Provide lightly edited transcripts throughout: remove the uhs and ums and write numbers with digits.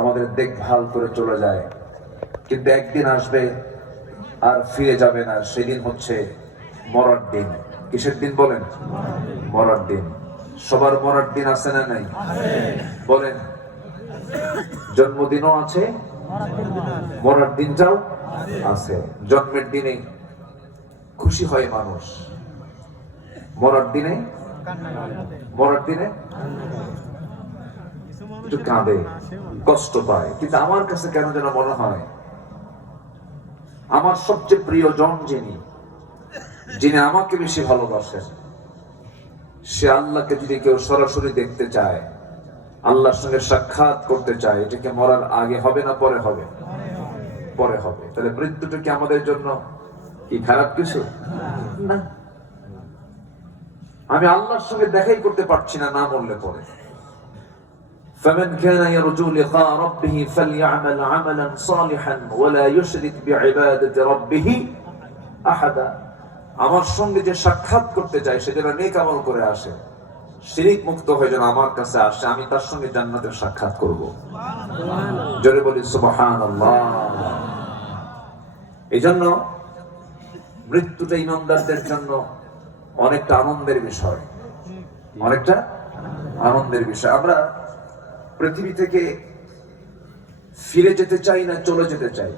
আমাদের দেখভাল করে চলে যায়, কিন্তু একদিন আসবে আর ফিরে যাবে না। সেদিন হচ্ছে মরার দিন। কিসের দিন বলেন? মরার দিন। সবার মরার দিন আছে না নাই? বলেন। জন্মদিনও আছে, মরার দিনটাও আছে। জন্মের দিনে খুশি হয় মানুষ, মরার দিনে একটু কাঁদে, কষ্ট পায়। কিন্তু আমার কাছে কেন যেন মনে হয় আমার সবচেয়ে প্রিয় জন যিনি আমাকে বেশি ভালোবাসেন, সে আল্লাহকে যদি কেউ সরাসরি দেখতে চায়, আল্লাহর সঙ্গে সাক্ষাৎ করতে চায়, এটা কি মরার আগে হবে না পরে হবে? পরে হবে। তাহলে মৃত্যুটা কি আমাদের জন্য কি খারাপ কিছু না? আমি আল্লাহর সঙ্গে দেখাই করতে পারছি না না মরলে পরে। فمن كان يرجو لقاء ربه فليعمل عملا صالحا ولا يشرك بعبادة ربه أحدا। আমার সঙ্গে যে সাক্ষাৎ করতে চায় সে যেন নেক আমল করে আসে, শিরিক মুক্ত হয়ে যেন আমার কাছে আসে, আমি তার সঙ্গে জান্নাতের সাক্ষাৎ করব। জোরে বলি সুবহানাল্লাহ। এই জন্য মৃত্যুটা ইমানদারদের জন্য অনেকটা আনন্দের বিষয়, অনেকটা আনন্দের বিষয়। আমরা পৃথিবী থেকে ফিরে যেতে চাই না চলে যেতে চাই?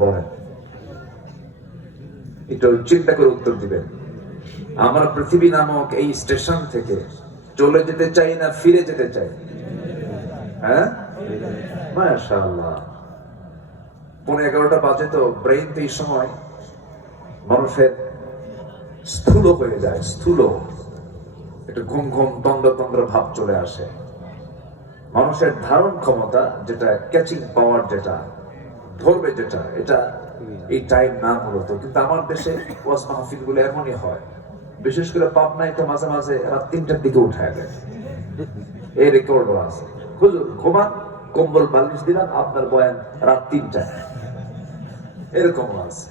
বলেন, একটু চিন্তা করে উত্তর দিবেন। আমরা পৃথিবী নামক এই স্টেশন থেকে চলে যেতে চাই না ফিরে যেতে চাই? হ্যাঁ, মাশাআল্লাহ। 11:30 বাজে তো ব্রেইন তো এই সময় মানুষের স্থূল হয়ে যায়, স্থূল একটু ঘুম ঘুম তন্দ্র তন্দ্র ভাব চলে আসে। মানুষের ধারণ ক্ষমতা, যেটা ক্যাচিং পাওয়ার, যেটা ধরবে, যেটা এটা এই টাইম না মূলত। কিন্তু আমার দেশে ওয়াজ মাহফিল গুলো এমনই হয়, বিশেষ করে পাবনায় তো মাঝে মাঝে রাত 3টার দিকে উঠায় দেয়। এই রেকর্ডও আছে। হুজুর ঘুমান, কম্বল বালিশ দিলাম, আপনার বয়ান রাত 3টায়, এরকমও আছে।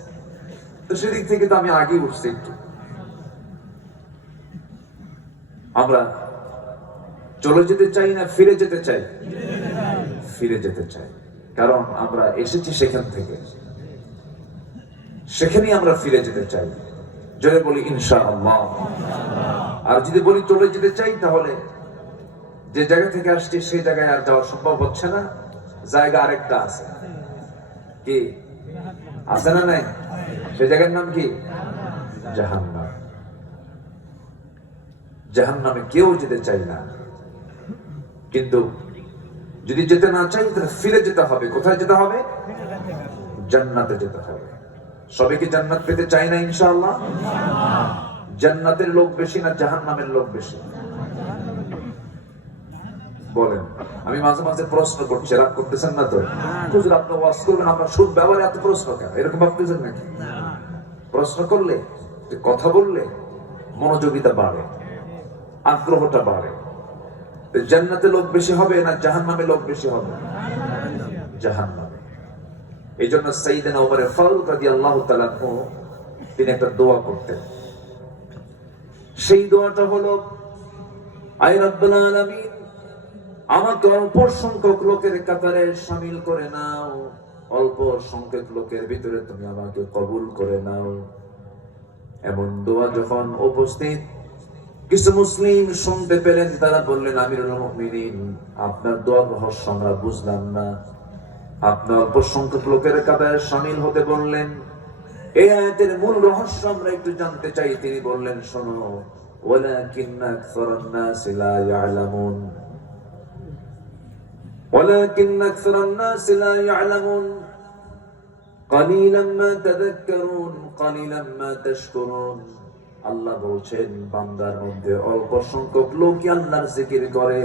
তো সেদিক থেকে তো আমি আগে উঠছি একটু। আমরা চলে যেতে চাই না ফিরে যেতে চাই? ফিরে যেতে চাই, কারণ আমরা এসেছি সেখান থেকে, সেখানেই আমরা ফিরে যেতে চাই। জোরে বলি ইনশাআল্লাহ। আর যদি বলি চলে যেতে চাই, তাহলে যে জায়গা থেকে আসছি সেই জায়গায় আর যাওয়া সম্ভব হচ্ছে না। জায়গা আরেকটা আছে, কি আছে না নাই? সেই জায়গার নাম কি? জাহান্নাম। জাহান্নামে কেউ যেতে চাই না, কিন্তু যদি যেতে না চাই তাহলে ফিরে যেতে হবে। কোথায় যেতে হবে? জান্নাতে যেতে হবে। সবাই কি জান্নাত পেতে চাই না? ইনশাআল্লাহ। জান্নাতের লোক বেশি না জাহান্নামের লোক বেশি? বলেন। আমি মাঝে মাঝে প্রশ্ন করছি, রাগ করতেছেন না তো? হুজুর আপনি ওয়াজ করবেন, আপনার সুদ ব্যবহারে এত প্রশ্ন কেন? এরকম ভাবতেছেন নাকি? প্রশ্ন করলে, কথা বললে মনোযোগিতা বাড়ে, আগ্রহটা বাড়ে। জান্নাতে লোক বেশি হবে না জাহান্নামে লোক বেশি হবে? জাহান্নামে। এই জন্য সাইয়েদনা ওমর ফারুক রাদিয়াল্লাহু তাআলা তিনি একটা দোয়া করতেন। সেই দোয়াটা হলো, আয় রব্বুল আলামিন, আমাকে অল্প সংখ্যক লোকের কাতারে শামিল করে নাও, অল্প সংখ্যক লোকের ভিতরে তুমি আমাকে কবুল করে নাও। এমন দোয়া যখন উপস্থিত কিছু মুসলিম শুনতে পেলেন, তারা বললেন, আমিরুল মুমিনিন, আপনার দোয়ার রহস্য আমরা বুঝলাম না। আপনি অল্প সংখ্যক লোকের কাতারে শামিল হতে বললেন, এই আয়াতের মূল রহস্য আমরা একটু জানতে চাই। তিনি বললেন, শোনো, ওয়ালাকিন্না আকসারান নাসি লা ইয়ালামুন, ওয়ালাকিন্না আকসারান নাসি লা ইয়ালামুন, কালিলাম মা তাযাক্কারুন, কালিলাম মা তাশকুরুন। আল্লাহ বলছেন, বান্দার মধ্যে অল্প সংখ্যক লোকই আল্লাহর জিকির করে,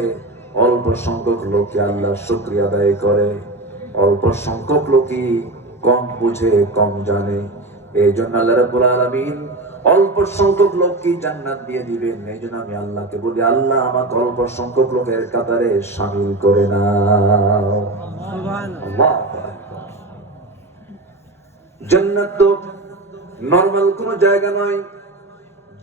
অল্প সংখ্যক লোকই আল্লাহর শুকরিয়া আদায় করে, অল্প সংখ্যক লোকই কম বুঝে, কম জানে। এই জন্য আল্লাহ রাব্বুল আলামিন অল্প সংখ্যক লোককে জান্নাত দিয়ে দিবেন। এই জন্য আমি আল্লাহকে বলি, আল্লাহ আমাকে অল্প সংখ্যক লোকের কাতারে শামিল করে নাও। সুবহানাল্লাহ। জান্নাত তো নরমাল কোনো জায়গা নয়,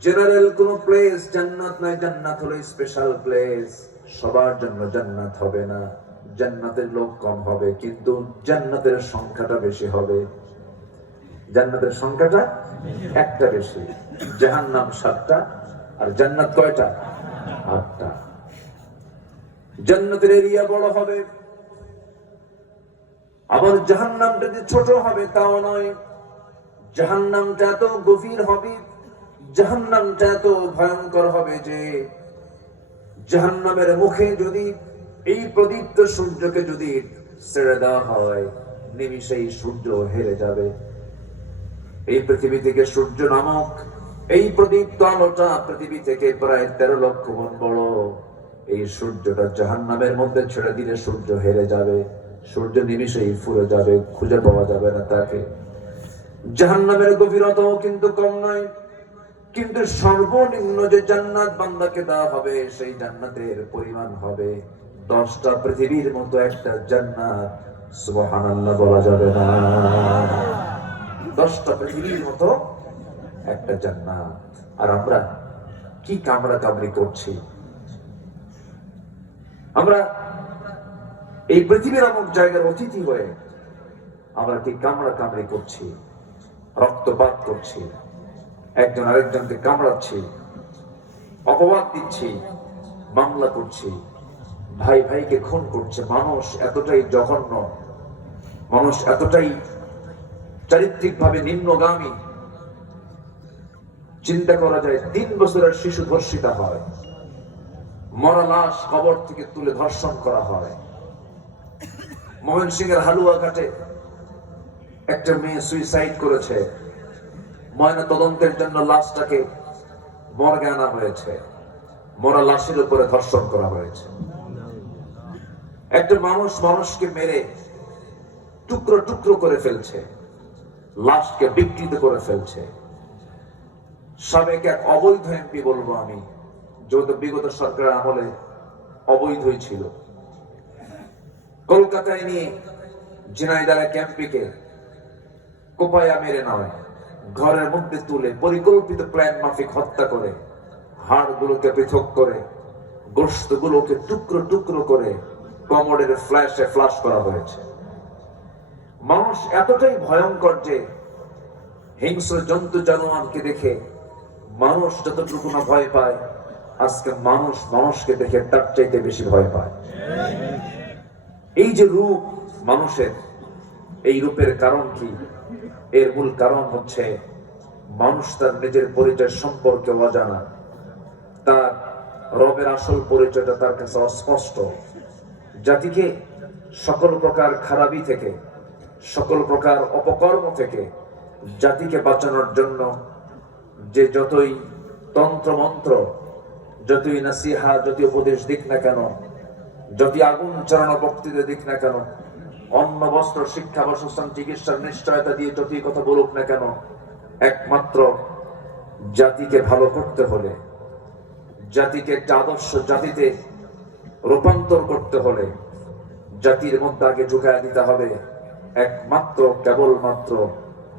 জেনারেল কোন প্লেস জান্নাত নয়। জান্নাত হলো স্পেশাল প্লেস। সবার জন্য জান্নাত হবে না, জান্নাতের লোক কম হবে, কিন্তু জান্নাতের সংখ্যাটা বেশি হবে। জান্নাতের সংখ্যাটা একটা বেশি। জাহান্নাম 7টা আর জান্নাত কয়টা? 8টা। জান্নাতের এরিয়া বড় হবে, আবার জাহান্নামটা যে ছোট হবে তাও নয়। জাহান্নামটা এত গভীর হবে, জাহান্নামটা এত ভয়ঙ্কর হবে যে জাহান্নামের মুখে যদি এই প্রদীপ্ত সূর্যকে যদি ছেড়ে দেওয়া হয়, নিমিষেই সূর্য হেরে যাবে। এই পৃথিবী থেকে সূর্য নামক এই প্রদীপ্ত আলোটা পৃথিবী থেকে প্রায় 13 লক্ষ গুণ বড়। এই সূর্যটা জাহান্নামের মধ্যে ছেড়ে দিলে সূর্য হেরে যাবে, সূর্য নিমিষেই ফুরে যাবে, খুঁজে পাওয়া যাবে না তাকে। জাহান্নামের গভীরতাও কিন্তু কম নয়, কিন্তু সর্বনিম্ন যে জান্নাত বান্দাকে দেওয়া হবে সেই জান্নাতের পরিমাণ হবে 10টা পৃথিবীর মতো একটা জান্নাত। সুবহানাল্লাহ বলা যাবে না? 10টা পৃথিবীর মতো একটা জান্নাত। আর আমরা কি কামড়া কামড়ি করছি? আমরা এই পৃথিবীর নামক জায়গার অতিথি হয়ে আমরা কি কামড়া কামড়ি করছি, রক্তপাত করছি, একজন আরেকজনকে কামড়াচ্ছি, অপবাদ দিচ্ছি, মামলা করছি, ভাই ভাইকে খুন করছে। মানুষ এতটাই জঘন্য, মানুষ এতটাই চারিত্রিকভাবে নিম্নগামী, চিন্তা করা যায় 3 বছরের শিশু ধর্ষিতা হয়, মরা লাশ কবর থেকে তুলে ধর্ষণ করা হয়। ময়মনসিংহের হালুয়াঘাটে একটা মেয়ে সুইসাইড করেছে, ময়না তদন্তের জন্য লাশটাকে মর্গে আনা হয়েছে, মরা লাশের উপরে ধর্ষণ করা হয়েছে। একটা মানুষ মানুষকে মেরে টুকরো টুকরো করে ফেলছে, লাশকে বিকৃত করে ফেলছে। সাবেক এক অবৈধ এমপি বলবো আমি, যেহেতু বিগত সরকারের আমলে অবৈধই ছিল, কলকাতায় নিয়ে ঝিনাইদহ এমপিকে কোপায়া মেরে নয়, ঘরের মধ্যে তুলে পরিকল্পিত প্ল্যান মাফিক হত্যা করে, হাড়গুলোকে পৃথক করে, গোশতগুলোকে টুকরো টুকরো করে কমোডের ফ্ল্যাশে ফ্লাশ করা হয়েছে। মানুষ এতটাই ভয়ঙ্কর যে হিংস্র জন্তু জানোয়ারকে দেখে মানুষ যতটুকু না ভয় পায়, আজকে মানুষ মানুষকে দেখে তার চাইতে বেশি ভয় পায়। এই যে রূপ মানুষের, এই রূপের কারণ কি? এর মূল কারণ হচ্ছে মানুষ তার নিজের পরিচয় সম্পর্কে অজানা, তার রবের আসল পরিচয়টা তার কাছে অস্পষ্ট। জাতিকে সকল প্রকার খারাপি থেকে, সকল প্রকার অপকর্ম থেকে জাতিকে বাঁচানোর জন্য যে যতই তন্ত্র মন্ত্র, যতই নাসিহা, যতই উপদেশ দিক না কেন, যতই আগুন চালানো বক্তৃতা দিক না কেন, অন্ন বস্ত্র শিক্ষা বাসস্থান চিকিৎসার নিশ্চয়তা দিয়ে যতই কথা বলুক না কেন, একমাত্র জাতিকে ভালো করতে হলে, জাতিকে একটা আদর্শ জাতিতে রূপান্তর করতে হলে জাতির মধ্যে আগে ঢুকায় দিতে হবে একমাত্র কেবলমাত্র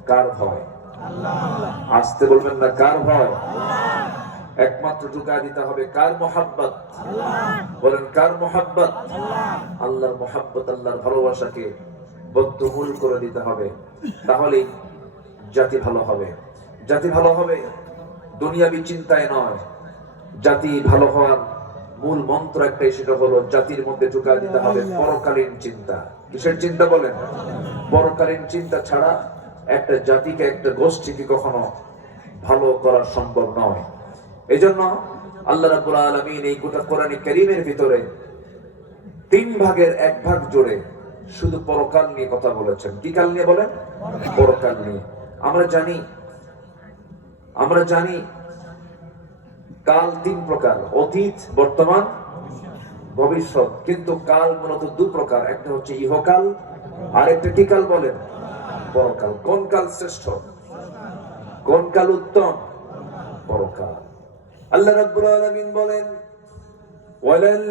কার ভয়? আসতে বলবেন না, কার ভয়? একমাত্র ঢুকায় দিতে হবে কার মহাব্বত? বলেন কার মহাব্বত? আল্লাহর মহাব্বত, আল্লাহর ভালোবাসাকে বদ্ধমূল করে দিতে হবে। তাহলেই জাতি ভালো হবে। জাতি ভালো হবে দুনিয়াবি চিন্তায় নয়। জাতি ভালো হওয়ার মূল মন্ত্র একটাই, সেটা হলো জাতির মধ্যে ঢুকায় দিতে হবে পরকালীন চিন্তা। কিসের চিন্তা বলেন? পরকালীন চিন্তা ছাড়া একটা জাতিকে, একটা গোষ্ঠীকে কখনো ভালো করা সম্ভব নয়। এজন্য আল্লাহ রাব্বুল আলামিন এই গোটা কোরআন কারীমের ভিতরে 3 ভাগের 1 ভাগ জুড়ে শুধু পরকাল নিয়ে কথা বলেছেন। কি কাল নিয়ে বলেন? পরকাল নিয়ে। আমরা জানি কাল 3 প্রকার, অতীত, বর্তমান, ভবিষ্যৎ। কিন্তু কাল মূলত 2 প্রকার, একটা হচ্ছে ইহকাল, আর একটা কি কাল বলেন? পরকাল। কোন কাল শ্রেষ্ঠ? কোন কাল উত্তম? পরকাল। আল্লাহ রাব্বুল আলামিন বলেন, ওয়ালাল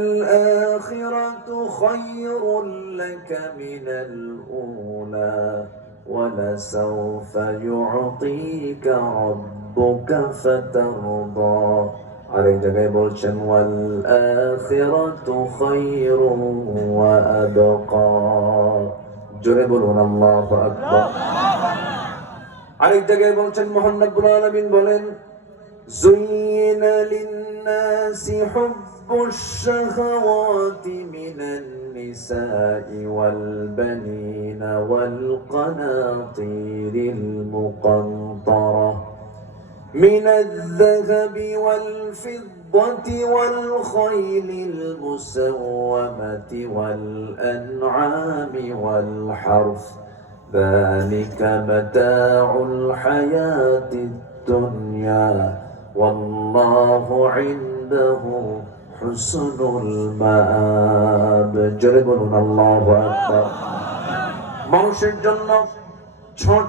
আখিরাতু খায়রুল লাকা মিনাল উলা ওয়ালাসাউফা ইউতিকা রাব্বুকা ফাতারদা। আরেক জায়গায় বলছেন ওয়াল আখিরাতু খায়রুন ওয়া আবকা। জোরে বলুন আল্লাহু আকবার। আরেক জায়গায় বলছেন মহান রব্বুল আলামিন বলেন যুয়িনা লিন-নাসি হুব্বুশ শাহাওয়াতি মিনান নিসাই ওয়াল বানিনা ওয়াল কানাতিরিল মুকান্তারা মিনাল যাহাবি ওয়াল ফিদ্দাতি ওয়াল খাইলিল মুসাওওয়ামাতি ওয়াল আন'আমি ওয়াল হারথ ذلك متاع الحياة الدنيا والله عنده حسن المآب। জোরে বলুন আল্লাহু আকবার। মানুষের জন্য ছোট